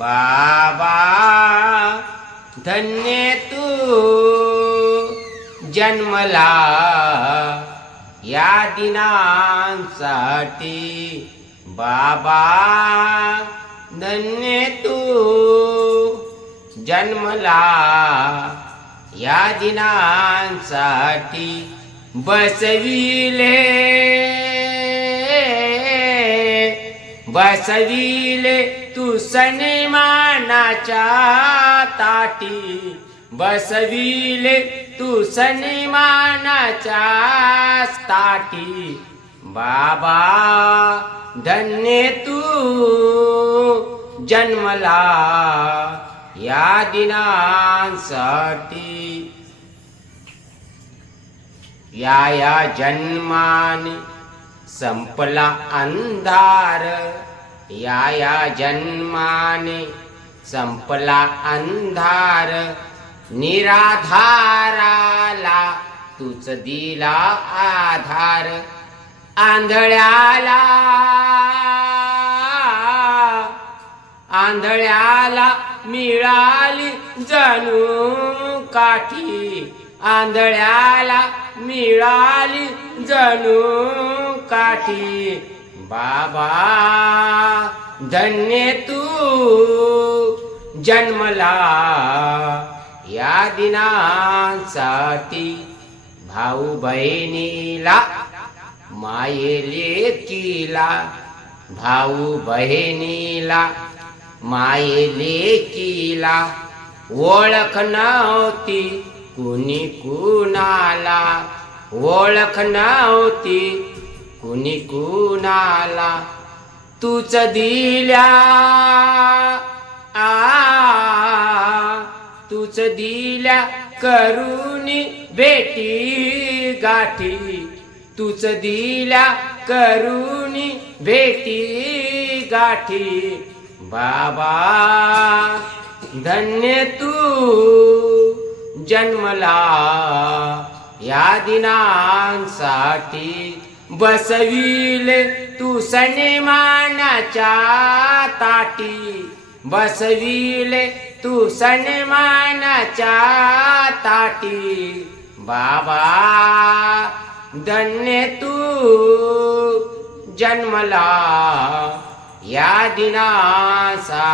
बाबा धन्य तू जन्मला या दिनांसाठी. बाबा धन्य तू जन्मला या दिनांसाठी बसविले. बसविले तू सन्मानाच्या ताटी. बसविले तू सन्मानाच्या ताटी. बाबा धन्य तू जन्मला या दिनांसाठी. या या जन्माने संपला अंधार. या या जन्माने संपला अंधार. निराधाराला तुच दिला आधार. आंधळ्याला आंधळ्याला मिळाली जणू काठी. आंधळ्याला मिळाली जणू काठी. बाबा धन्य तू. जन्मला या दिनासाठी भाऊ बहिणीला माये किला भाऊ बहिणीला माये किला ओळख नव्हती कुणी कुणाला ओळख नव्हती कुणी कुणाला तूच दिल्या? आ तूच दिल्या करुणी भेटी गाठी. तूच दिल्या करुणी भेटी गाठी. बाबा धन्य तू जन्मला या दिनांसाठी. बसविले तू सन्मानाच्या ताटी. बसविले तू सन्मानाच्या ताटी. बाबा धन्य तू जन्मला या दिनासा.